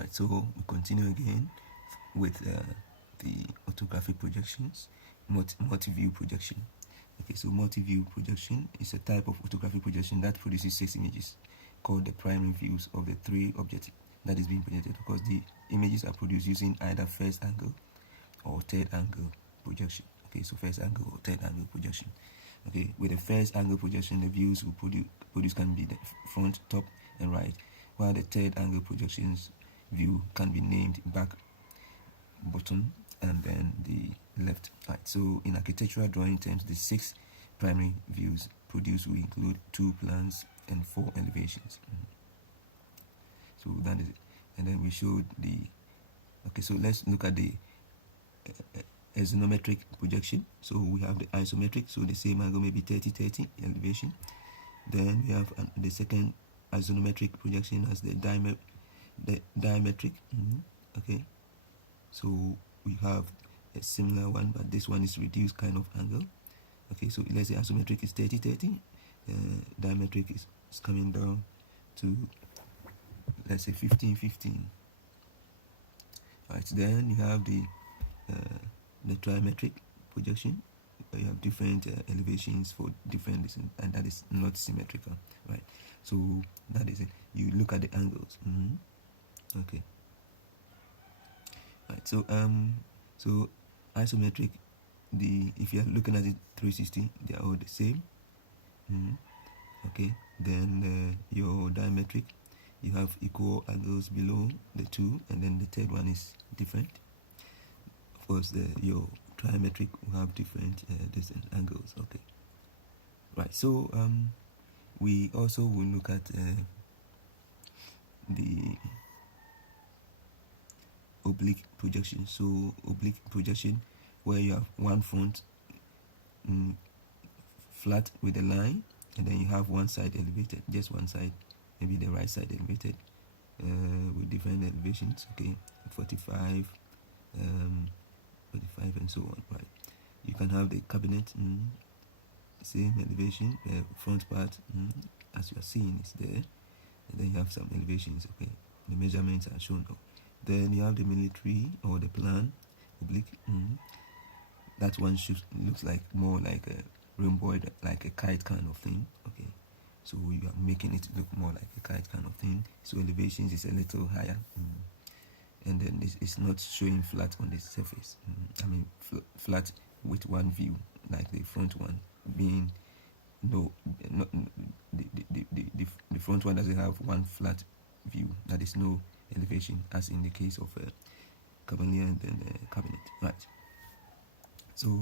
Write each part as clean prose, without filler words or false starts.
Right, so we continue again with the orthographic projections, multi-view projection. Okay, so multi-view projection is a type of orthographic projection that produces 6 images called the primary views of the 3 objects that is being projected, because the images are produced using either first angle or third angle projection. Okay, so first angle or third angle projection. Okay, with the first angle projection, the views will produce can be the front, top, and right, while the third angle projections view can be named back, bottom, and then the left. Right. So in architectural drawing terms, the 6 primary views produced will include 2 plans and 4 elevations. So that is it. And then we showed the. Okay, so let's look at the isometric projection. So we have the isometric, so the same angle may be 30-30 elevation. Then we have the second isometric projection as the diametric. Okay, so we have a similar one, but this one is reduced kind of angle. Okay, so let's say isometric is 30-30, diametric is coming down to, let's say, 15-15. Right, then you have the trimetric projection. You have different elevations for different distance, and that is not symmetrical. Right, so that is it. You look at the angles. Okay. Right, so so isometric, if you are looking at it 360, they are all the same. Okay, then your diametric, you have equal angles below the 2, and then the third one is different. Of course, your trimetric will have different distant angles. Okay, right, so we also will look at the oblique projection. So oblique projection, where you have one front flat with a line, and then you have one side elevated, just one side, maybe the right side elevated with different elevations. Okay, 45, 45, and so on. Right, you can have the cabinet, same elevation, front part as you are seeing is there, and then you have some elevations. Okay, the measurements are shown. Then you have the military or the plan oblique. That one looks like more like a rhomboid, like a kite kind of thing. Okay, so you are making it look more like a kite kind of thing. So elevations is a little higher, and then it's not showing flat on the surface. I mean flat with one view, like the front one being the front one doesn't have one flat view. That is no elevation, as in the case of cavalier and then cabinet. Right. So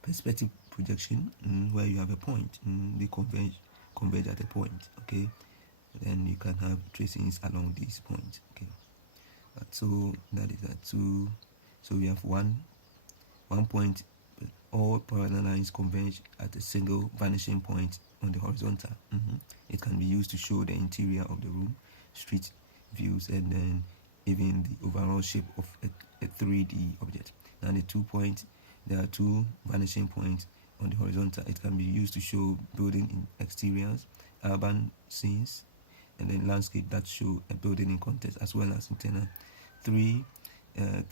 perspective projection, where you have a point, they converge at a point. Okay, then you can have tracings along these points. Okay, so that is that. So we have one point. All parallel lines converge at a single vanishing point on the horizontal. It can be used to show the interior of the room, street views, and then even the overall shape of a 3D object. Now the 2 points, there are 2 vanishing points on the horizontal. It can be used to show building exteriors, urban scenes, and then landscape that show a building in context, as well as internal. 3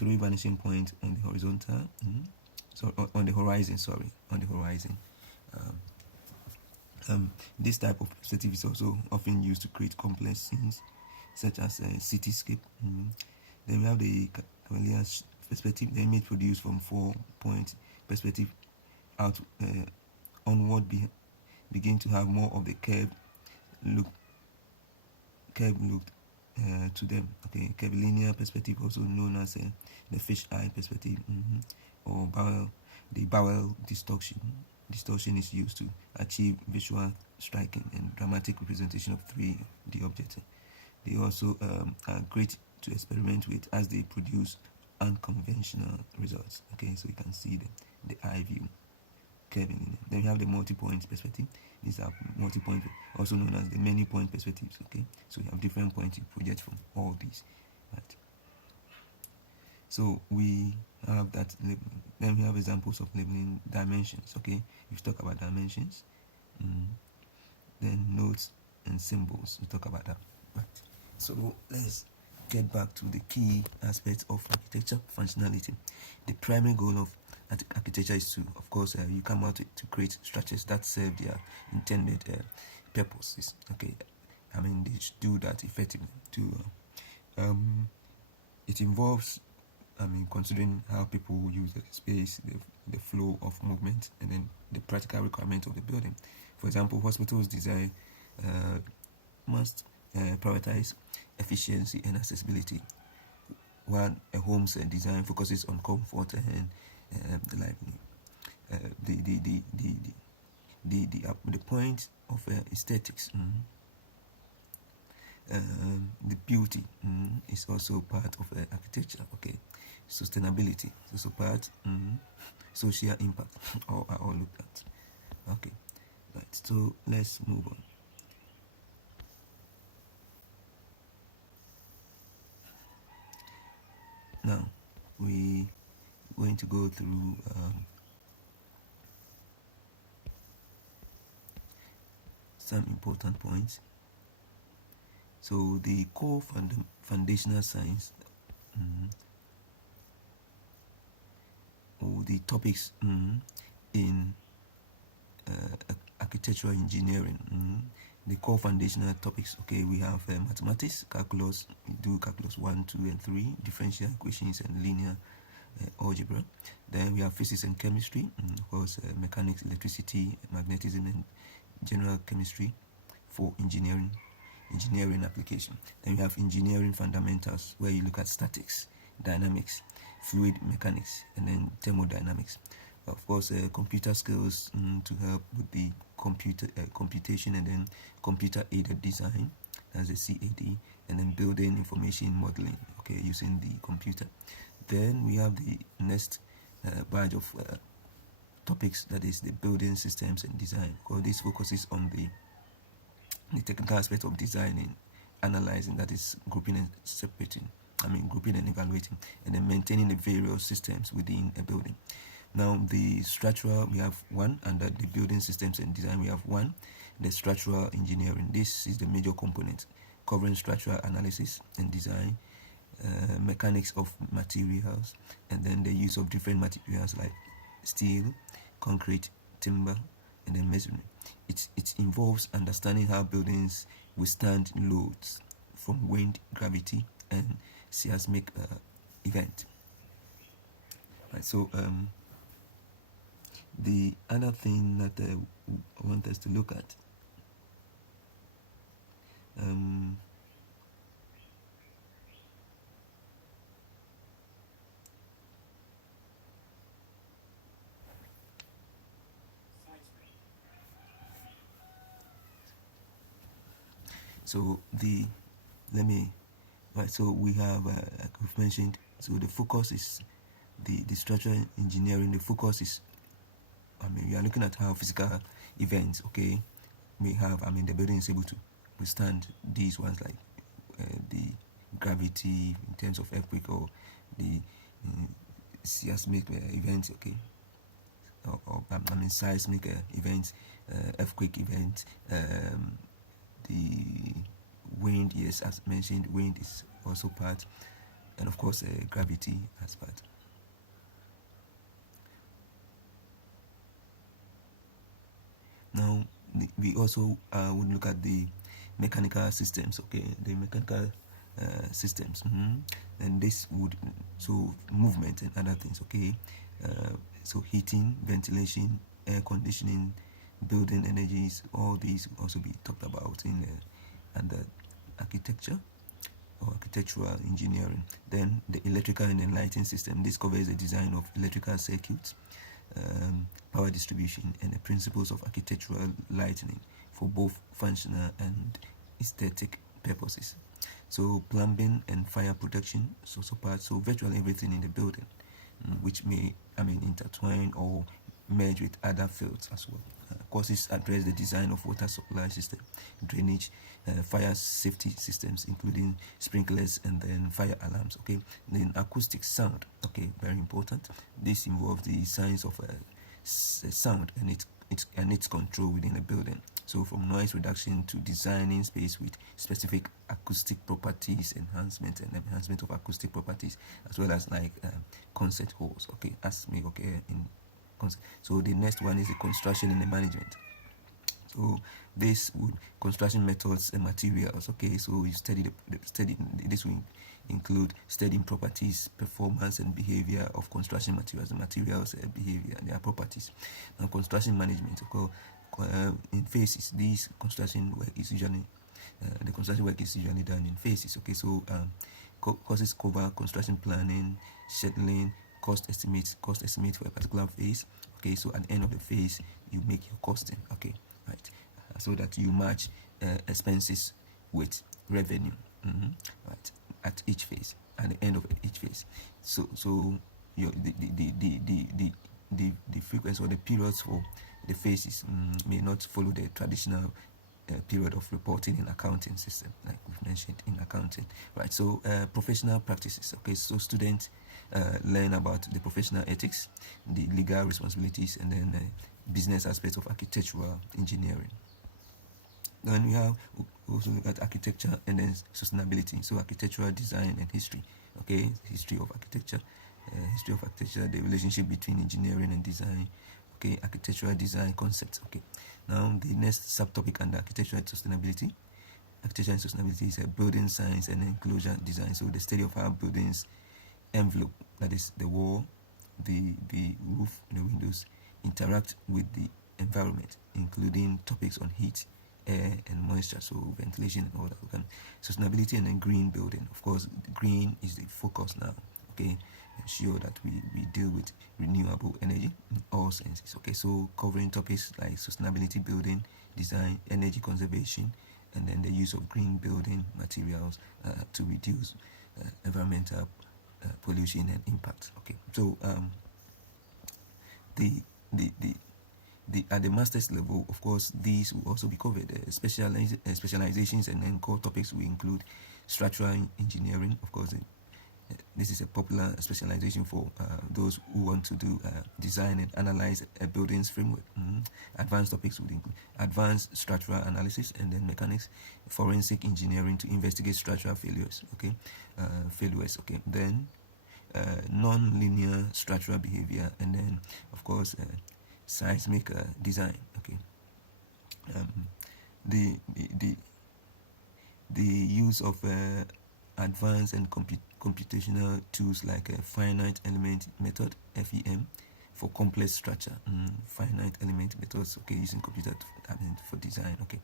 vanishing points on the horizontal. So on the horizon, on the horizon. This type of perspective is also often used to create complex scenes, such as a cityscape. Then we have the cavalier perspective, the image produced from 4-point perspective out onward begin to have more of the curved look to them. Okay, curvilinear perspective, also known as the fish eye perspective, or the Bowell distortion. Distortion is used to achieve visual striking and dramatic representation of 3D objects. They also are great to experiment with, as they produce unconventional results. Okay, so you can see the eye view curving. Then we have the multi-point perspective. These are multi-point, also known as the many-point perspectives. Okay, so you have different points you project from all these. Right. So we have that labeling. Then we have examples of labeling dimensions. Okay, if you talk about dimensions, then notes and symbols. We'll talk about that. Right. So let's get back to the key aspects of architecture: functionality. The primary goal of architecture is to, of course, you come out to create structures that serve their intended purposes. Okay, I mean they should do that effectively. It involves, considering how people use the space, the flow of movement, and then the practical requirements of the building. For example, hospitals design must prioritize efficiency and accessibility, while a home's design focuses on comfort and the point of aesthetics. The beauty is also part of architecture. Okay, sustainability is also part. Social impact all looked at. Okay, right. So let's move on. Now we're going to go through some important points. So the core foundational science, or the topics in architectural engineering. The core foundational topics. Okay, we have mathematics, calculus. We do calculus 1, 2, and 3, differential equations and linear algebra. Then we have physics and chemistry, of course, mechanics, electricity, magnetism, and general chemistry for engineering application. Then we have engineering fundamentals, where you look at statics, dynamics, fluid mechanics, and then thermodynamics. Of course, computer skills to help with the computation, and then computer aided design, that's the CAD, and then building information modeling, okay, using the computer. Then we have the next batch of topics, that is the building systems and design. Because this focuses on the technical aspect of designing, analyzing, that is grouping and separating, grouping and evaluating, and then maintaining the various systems within a building. Now the structural, we have one, under the building systems and design we have one, the structural engineering. This is the major component, covering structural analysis and design, mechanics of materials, and then the use of different materials like steel, concrete, timber, and then masonry. It involves understanding how buildings withstand loads from wind, gravity, and seismic event. Right, so the other thing that I want us to look at, so so we have, like we've mentioned, so the focus is the structural engineering. The focus is, we are looking at how physical events, okay, may have, the building is able to withstand these ones, like the gravity in terms of earthquake, or the seismic events, okay, or seismic events, earthquake events, the wind, yes, as mentioned, wind is also part, and of course gravity as part. Now we also would look at the mechanical systems, okay, the mechanical systems, and this would, so movement and other things, okay, so heating, ventilation, air conditioning, building energies, all these will also be talked about in under architecture or architectural engineering. Then the electrical and lighting system, this covers the design of electrical circuits, power distribution, and the principles of architectural lighting for both functional and aesthetic purposes. So plumbing and fire protection is also part. So virtually everything in the building, which may intertwine or merge with other fields as well. Courses address the design of water supply system, drainage, fire safety systems, including sprinklers and then fire alarms. Okay, then acoustic sound. Okay, very important. This involves the science of sound and its control within a building. So from noise reduction to designing space with specific acoustic properties, enhancement of acoustic properties, as well as like concert halls. Okay, as me okay in concert. So the next one is the construction and the management. So this would construction methods and materials. Okay, so you study this will include studying properties, performance, and behavior of construction materials. The materials, behavior, and their properties. Now, construction management. Okay, in phases. This construction work is usually the construction work is usually done in phases. Okay, so courses cover construction planning, scheduling, cost estimate for a particular phase. Okay, so at the end of the phase, you make your costing. Okay, right, so that you match expenses with revenue. Right, at each phase, at the end of each phase. So your the frequency or the periods for the phases may not follow the traditional period of reporting in accounting system, like we've mentioned in accounting, right? So professional practices. Okay, so students learn about the professional ethics, the legal responsibilities, and then business aspects of architectural engineering. Then we have also look at architecture and then sustainability. So architectural design and history. Okay, history of architecture, the relationship between engineering and design. Okay, architectural design concepts. Okay, now the next subtopic under architecture and sustainability. Architecture and sustainability is a building science and enclosure design. So the study of how buildings envelope, that is the wall, the roof, the windows, interact with the environment, including topics on heat, air, and moisture, so ventilation and all that. Okay. Sustainability and then green building. Of course, green is the focus now. Okay, ensure that we deal with renewable energy in all senses. Okay, so covering topics like sustainability building, design, energy conservation, and then the use of green building materials to reduce environmental pollution and impact. Okay, so at the master's level, of course, these will also be covered. Specializations and then core topics will include structural engineering. Of course, this is a popular specialization for those who want to do design and analyze a building's framework. Advanced topics would include advanced structural analysis and then mechanics, forensic engineering to investigate structural failures. Okay, Okay, then non-linear structural behavior, and then of course seismic design. Okay, the use of advanced and computational tools like a finite element method (FEM) for complex structure. Finite element methods. Okay, using computer for design. Okay,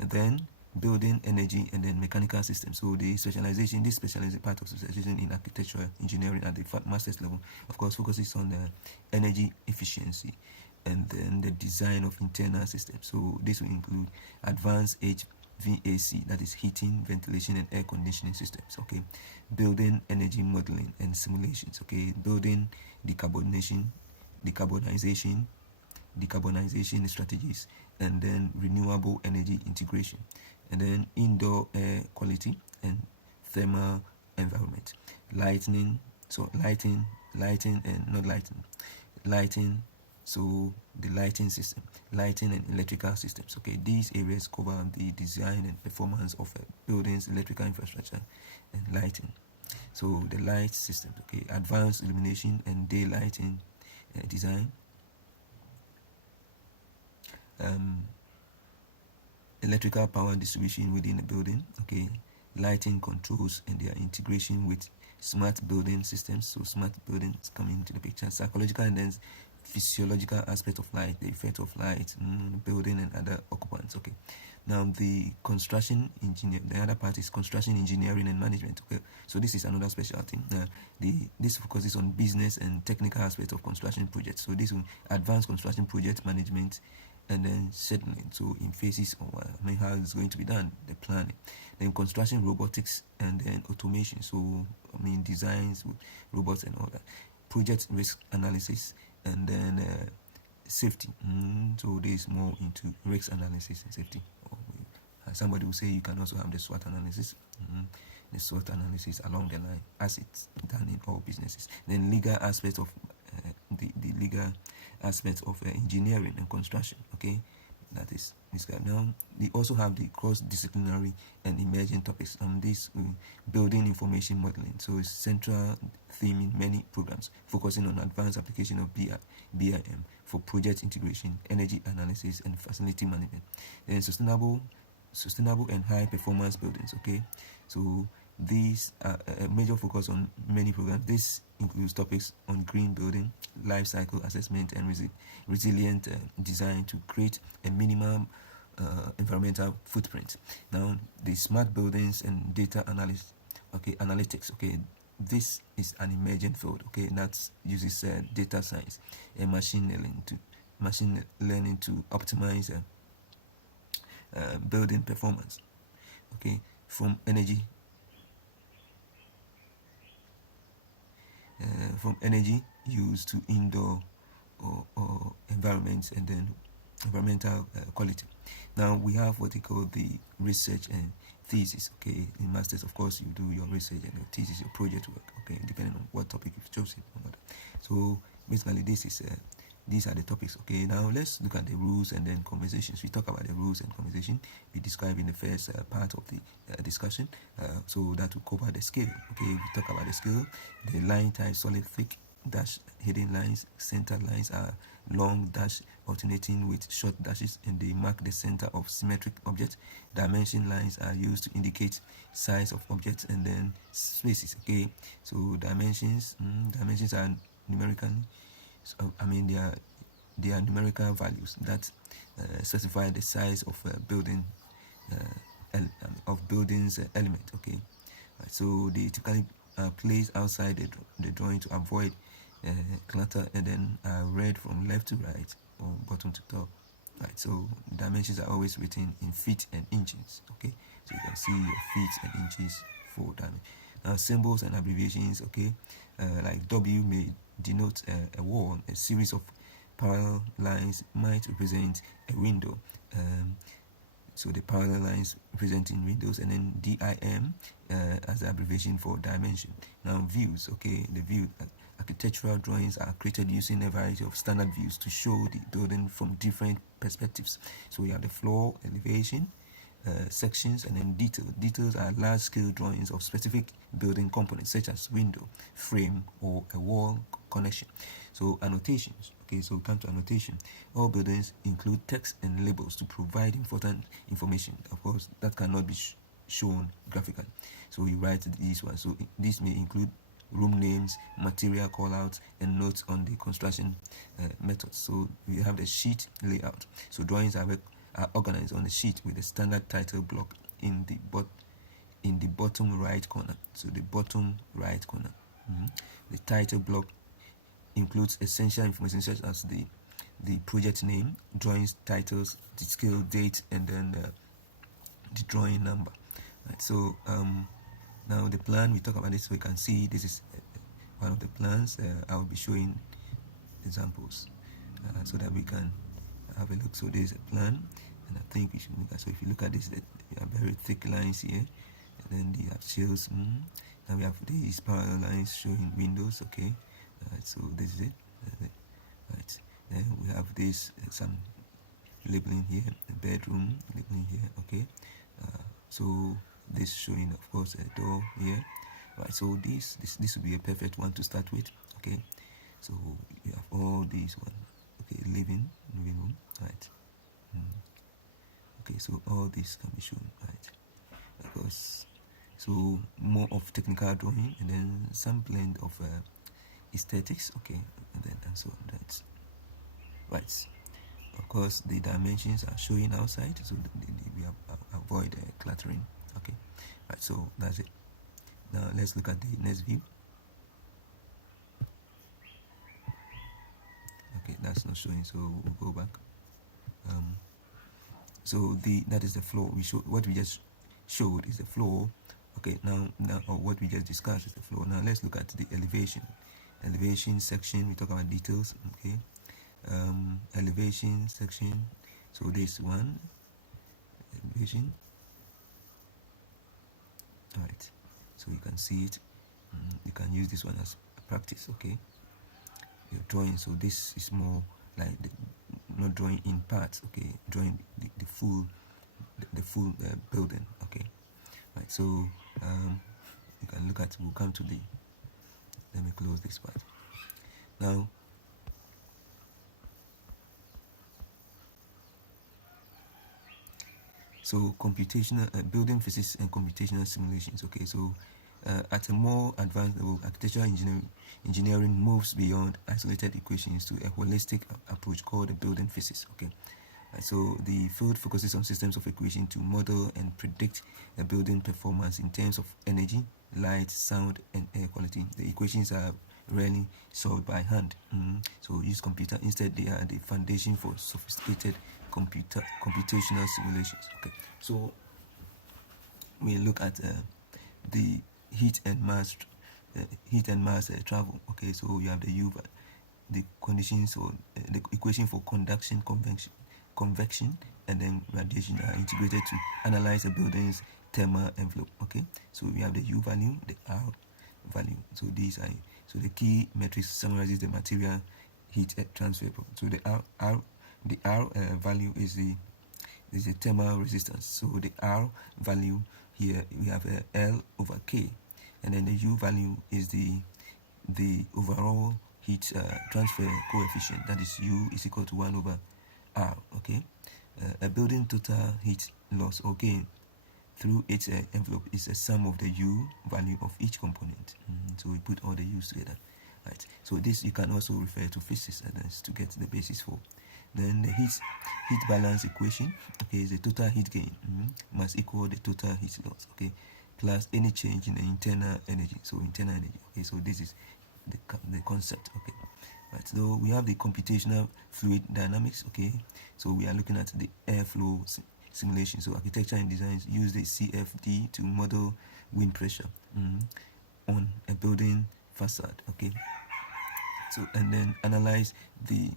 and then building energy and then mechanical systems. So the specialization, this specialization part of specialization in architectural engineering at the master's level, of course, focuses on the energy efficiency and then the design of internal systems. So this will include advanced HVAC, that is heating, ventilation, and air conditioning systems. Okay, building energy modeling and simulations. Okay, building decarbonization strategies, and then renewable energy integration, and then indoor air quality and thermal environment, lighting, so lighting and not lighting, so the lighting system, lighting and electrical systems. Okay, these areas cover the design and performance of a building's electrical infrastructure and lighting. So the light systems. Okay, advanced illumination and daylighting design, electrical power distribution within a building. Okay, lighting controls and their integration with smart building systems. So smart buildings come into the picture. Psychological and then physiological aspect of light, the effect of light, building and other occupants. Okay, now the construction engineer, the other part is construction engineering and management. Okay, so this is another specialty. This focuses on business and technical aspects of construction projects. So this will advance construction project management and then settling. So in phases of how it's going to be done, the planning, then construction robotics and then automation. So designs with robots and all that. Project risk analysis and then safety. So there is more into risk analysis and safety. Somebody will say you can also have the SWOT analysis. The SWOT analysis along the line, as it's done in all businesses. Then legal aspects of the legal aspects of engineering and construction. Okay, that is this guy. Now we also have the cross-disciplinary and emerging topics. This building information modeling. So it's central theme in many programs, focusing on advanced application of BIM for project integration, energy analysis, and facility management. Then sustainable and high performance buildings. Okay, so these are a major focus on many programs. This includes topics on green building, life cycle assessment, and resilient design to create a minimum environmental footprint. Now, the smart buildings and data analytics. Okay, this is an emerging field. Okay, that uses data science and machine learning to optimize building performance. Okay, from energy use to indoor or environments, and then environmental quality. Now we have what they call the research and thesis. Okay, in masters, of course, you do your research and your thesis, your project work. Okay, depending on what topic you've chosen. So basically, these are the topics. Okay, now let's look at the rules and then conversations. We talk about the rules and conversation we describe in the first part of the discussion. So that will cover the scale. Okay, we talk about the scale. The line type: solid, thick, dash, hidden lines. Center lines are long dash alternating with short dashes, and they mark the center of symmetric objects. Dimension lines are used to indicate size of objects, and then spaces. Okay, so dimensions are numerically. So, they are numerical values that specify the size of building buildings element. Okay, so they typically are placed outside the drawing to avoid clutter, and then are read from left to right or bottom to top. Right, so dimensions are always written in feet and inches. Okay, so you can see your feet and inches for dimension. Now symbols and abbreviations. Okay, like W may denote a wall. A series of parallel lines might represent a window. So the parallel lines representing windows, and then DIM as the abbreviation for dimension. Now views. Okay, the view. Architectural drawings are created using a variety of standard views to show the building from different perspectives. So we have the floor, elevation, sections, and then detail. Details are large-scale drawings of specific building components, such as window, frame, or a wall connection. So annotations. Okay, so we come to annotation. All buildings include text and labels to provide important information. Of course, that cannot be shown graphically. So we write these ones. So this may include room names, material callouts, and notes on the construction methods. So we have the sheet layout. So drawings are organized on the sheet with a standard title block in the bottom right corner. So the bottom right corner. The title block includes essential information such as the project name, drawings titles, the scale, date, and then the drawing number. Right, so now the plan, we talk about this so we can see this is one of the plans. I will be showing examples so that we can have a look. So there's a plan, and I think we should look at. So if you look at this, there are very thick lines here, and then they have shells. Now we have these parallel lines showing windows. Okay, so this is it. Right, then we have this some labeling here, a bedroom labeling here. Okay, so this showing, of course, a door here. Right, so this will be a perfect one to start with. Okay, so you have all these one. Okay, living room. Right. Okay, so all this can be shown. Right, because so more of technical drawing, and then some blend of aesthetics. Okay, and so on. That's right. Of course, the dimensions are showing outside, so we avoid cluttering. Okay, right. So that's it. Now let's look at the next view. Okay, that's not showing, so we'll go back. So that is the floor. What we just showed is the floor. Okay, now or what we just discussed is the floor. Now let's look at the elevation section. We talk about details. Okay, elevation section. So this one, elevation. All right, so you can see it. You can use this one as practice. Okay, your drawing. So this is more like not drawing in parts, okay, drawing the full building, okay. Right, so you can look at, we'll come to the, let me close this part now. So computational building physics and computational simulations, okay. So at a more advanced level, architectural engineering moves beyond isolated equations to a holistic approach called building physics, okay. So the field focuses on systems of equation to model and predict a building performance in terms of energy, light, sound, and air quality. The equations are rarely solved by hand, so use computer. Instead, they are the foundation for sophisticated computational simulations. Okay, so we look at the heat and mass travel. Okay, so you have the U, the conditions or the equation for conduction, convection, and then radiation are integrated to analyze a building's thermal envelope. Okay, so we have the U value, the R value. So these are, so the key metrics summarizes the material heat transfer. So the R value is the thermal resistance. So the R value here we have L over K, and then the U value is the overall heat transfer coefficient, that is U is equal to 1 over R. Okay, a building total heat loss or gain through its envelope is a sum of the U value of each component. So we put all the U's together, right? So this you can also refer to physics to get the basis for. Then the heat balance equation, okay, is the total heat gain must equal the total heat loss, okay, plus any change in the internal energy. So internal energy, okay, so this is the concept, okay, right? So we have the computational fluid dynamics, okay, so we are looking at the airflow simulation. So architecture and design use the CFD to model wind pressure on a building facade, okay. So and then analyze the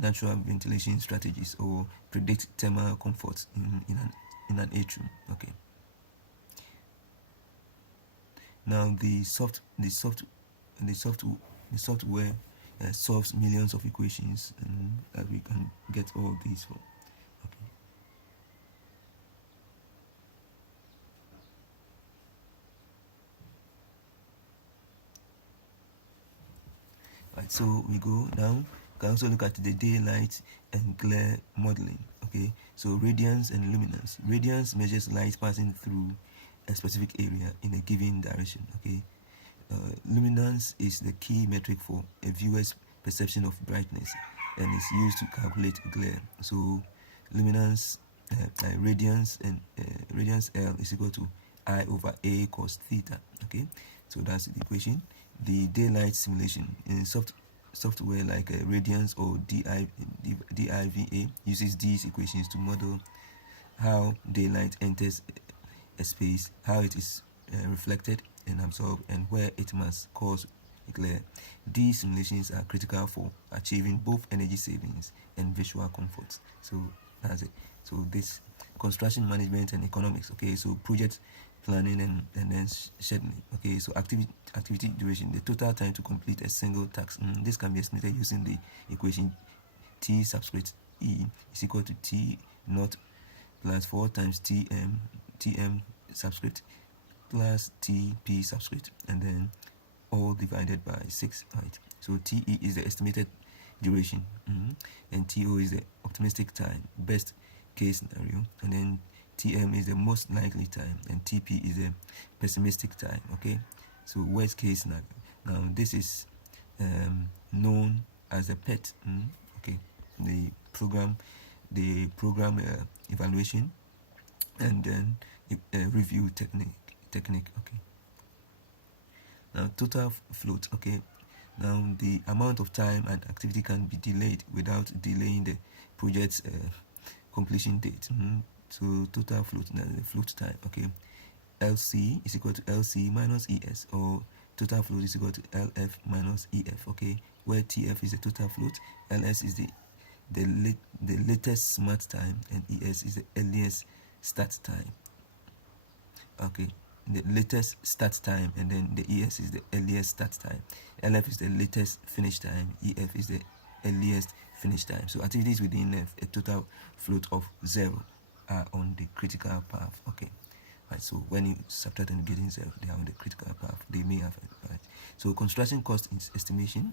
natural ventilation strategies or predict thermal comfort in an atrium, okay. Now the software solves millions of equations, and we can get all these from. Okay. Right, so we go down. You can also look at the daylight and glare modeling. Okay, so radiance and luminance. Radiance measures light passing through a specific area in a given direction. Okay, luminance is the key metric for a viewer's perception of brightness and is used to calculate glare. So luminance, radiance and radiance L is equal to I over A cos theta. Okay, so that's the equation. The daylight simulation in software like Radiance or DIVA uses these equations to model how daylight enters a space, how it is reflected and absorbed, and where it must cause glare. These simulations are critical for achieving both energy savings and visual comfort. So that's it. So this construction management and economics. Okay, so project planning and then scheduling. Okay, so activity duration, the total time to complete a single task. This can be estimated using the equation T subscript E is equal to T naught plus 4 times TM subscript plus TP subscript, and then all divided by 6, right? So TE is the estimated duration, and TO is the optimistic time, best case scenario, and then TM is the most likely time, and TP is the pessimistic time. Okay, so worst case scenario. Now this is known as a PET. Okay, the program evaluation and then review technique. Okay, now total float. Okay, now the amount of time and activity can be delayed without delaying the project's completion date. So total float, the float time. Okay, LC is equal to LC minus ES, or total float is equal to LF minus EF. Okay, where TF is the total float, LS is the latest smart time, and ES is the earliest start time. Okay, the latest start time, and then the ES is the earliest start time. LF is the latest finish time. EF is the earliest finish time. So activities within a total float of 0 are on the critical path. Okay, right. So when you subtract and getting 0, they are on the critical path. They may have, right. So construction cost is estimation.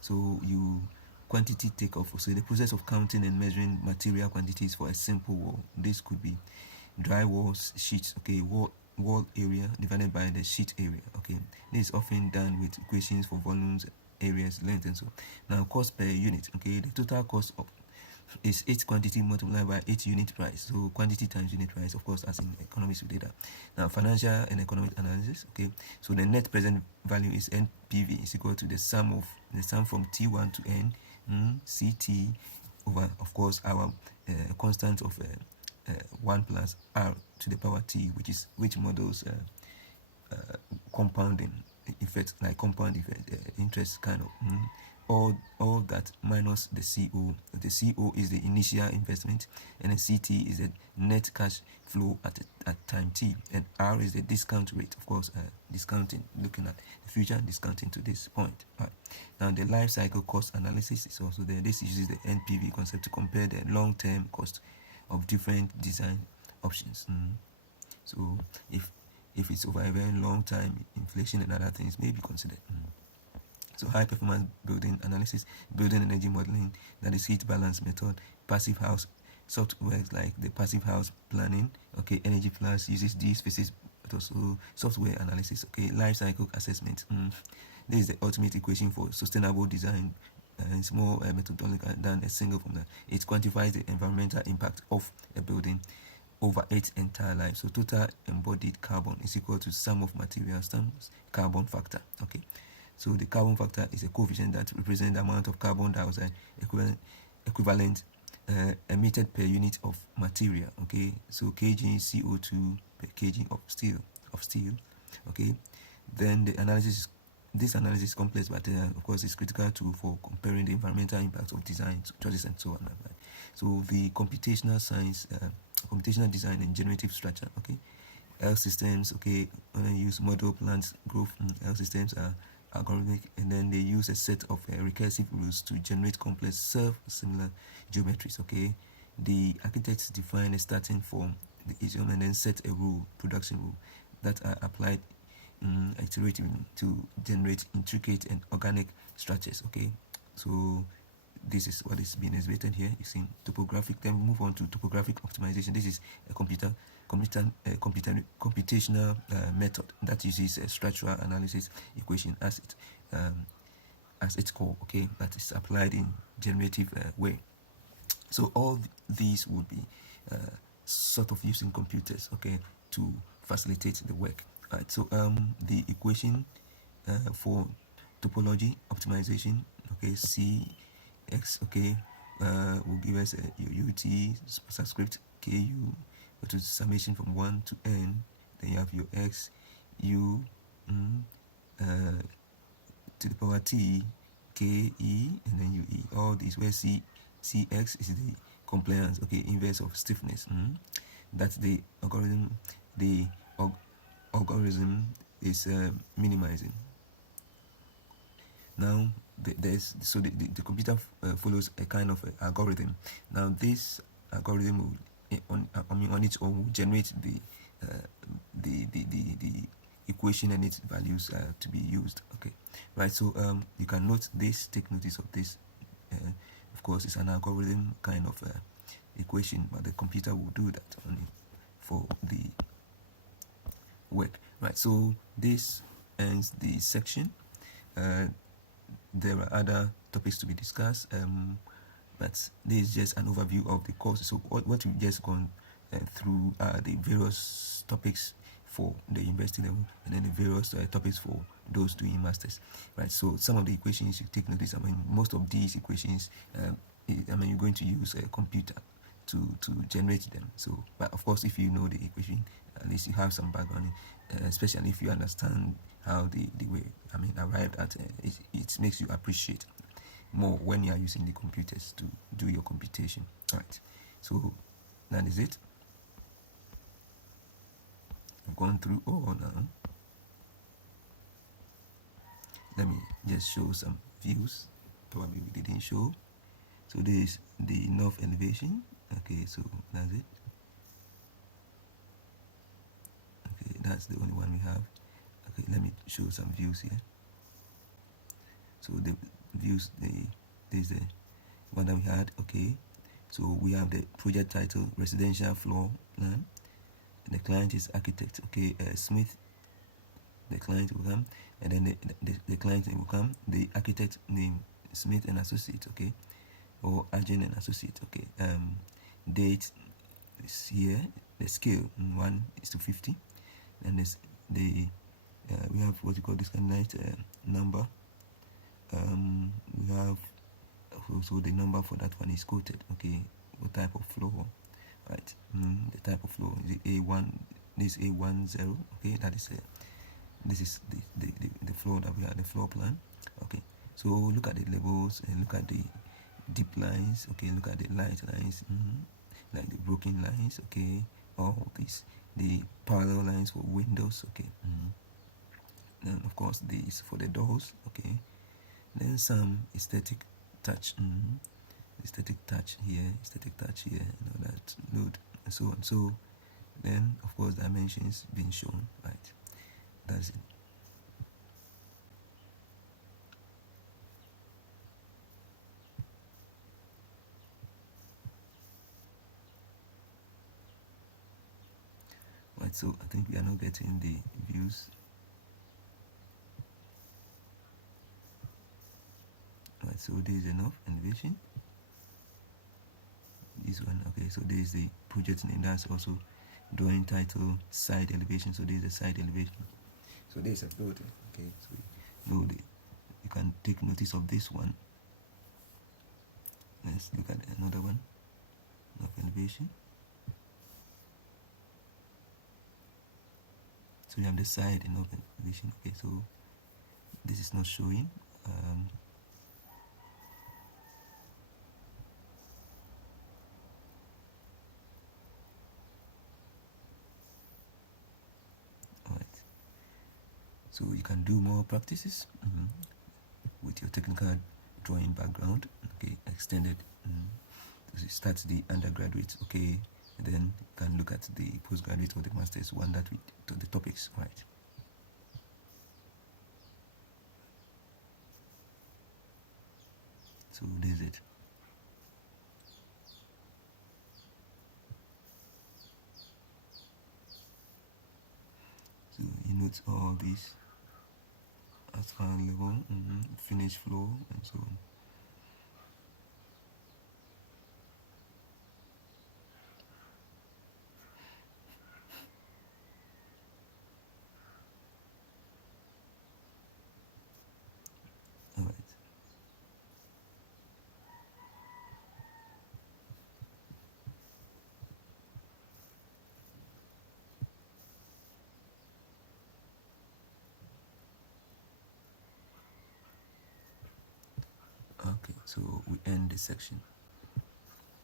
So you quantity takeoff. So the process of counting and measuring material quantities for a simple wall. This could be dry walls, sheets. Okay, wall area divided by the sheet area. Okay, this is often done with equations for volumes, areas, length, and so. Now cost per unit. Okay, the total cost of is each quantity multiplied by each unit price. So quantity times unit price, of course, as in economics with data. Now financial and economic analysis. Okay, so the net present value is NPV is equal to the sum from T1 to N CT over, of course, our constant of 1 plus R to the power T, which models compounding effects, like compound effect, interest kind of. All that minus the CO. The CO is the initial investment, and the CT is the net cash flow at time T, and R is the discount rate, of course, discounting, looking at the future, discounting to this point. Right. Now the life cycle cost analysis is also there. This uses the NPV concept to compare the long-term cost of different design options. So if it's over a very long time, inflation and other things may be considered. So high performance building analysis, building energy modeling, that is heat balance method, passive house software like the passive house planning. Okay, Energy Plus uses these physics, but also software analysis. Okay, life cycle assessment. This is the ultimate equation for sustainable design. It's more methodological than a single formula. It quantifies the environmental impact of a building over its entire life. So total embodied carbon is equal to sum of materials times carbon factor. Okay, so the carbon factor is a coefficient that represents the amount of carbon dioxide equivalent emitted per unit of material. Okay, so kg CO2 per kg of steel. Okay, then this analysis is complex, but of course it's critical tool for comparing the environmental impacts of design choices and so on. So the computational science, computational design and generative structure. Okay, L systems. Okay, when I use model plant growth, L systems are algorithmic, and then they use a set of recursive rules to generate complex self-similar geometries. Okay, the architects define a starting form, the idiom, and then set a rule, production rule, that are applied iteratively to generate intricate and organic structures. Okay, so this is what is being exhibited here. You see topographic. Then we move on to topographic optimization. This is a computational method that uses a structural analysis equation as its core. Okay, that is applied in generative way. So all these would be sort of using computers, okay, to facilitate the work. Right. So the equation for topology optimization, okay, CX, okay, will give us your UT subscript KU, which is summation from 1 to n. Then you have your X, U, to the power T, K, E, and then UE. All these where CX is the compliance, okay, inverse of stiffness. That's the algorithm. The algorithm is minimizing. Now the computer follows a kind of algorithm. Now this algorithm will, on its own, will generate the equation and its values to be used. Okay, right. So you can note this. Take notice of this. Of course, it's an algorithm kind of equation, but the computer will do that only for the work. Right. So this ends the section. There are other topics to be discussed, but this is just an overview of the course. So what we've just gone through are the various topics for the university level, and then the various topics for those doing masters. Right. So some of the equations you take notice. I mean, most of these equations, you're going to use a computer to generate them. So, but of course, if you know the equation, at least you have some background, especially if you understand how the way arrived at it makes you appreciate more when you are using the computers to do your computation. All right, so that is it. I've gone through all now. Let me just show some views. probably we didn't show. So there is the north elevation. Okay, so that's it. Okay, that's the only one we have. Okay, let me show some views here. So the views, there's the one that we had. Okay, so we have the project title, residential floor plan. The client is architect. Okay, Smith. The client will come, and then the client name will come. The architect name, Smith and Associate. Okay, or Agent and Associate. Okay, date is here. The scale 1:50, and this the we have what you call this kind of number. We have also the number for that one is quoted. Okay, what type of floor, right? The type of floor is A1. This A10. Okay, that is this is the floor that we have, the floor plan. Okay, so look at the levels and look at the deep lines. Okay, look at the light lines, like the broken lines. Okay, all these, the parallel lines for windows. Okay, then of course these for the doors. Okay, then some aesthetic touch, aesthetic touch here, and all that, load, and so on. So then of course dimensions being shown, right? That's it. Right, so I think we are not getting the views. Right, so there is enough elevation. This one, okay, so there is the project name. That's also drawing title, side elevation. So there is a side elevation. So there is a building. Okay, so you can take notice of this one. Let's look at another one of elevation. So you have the side and of elevation. Okay, so this is not showing. Alright, so you can do more practices with your technical drawing background. Okay, extended. So start the undergraduate. Okay, and then you can look at the postgraduate or the master's one that we to the topics, right? So this is it. So you note all these asphalt level, finish floor, and so on. All right. Okay, so we end this section.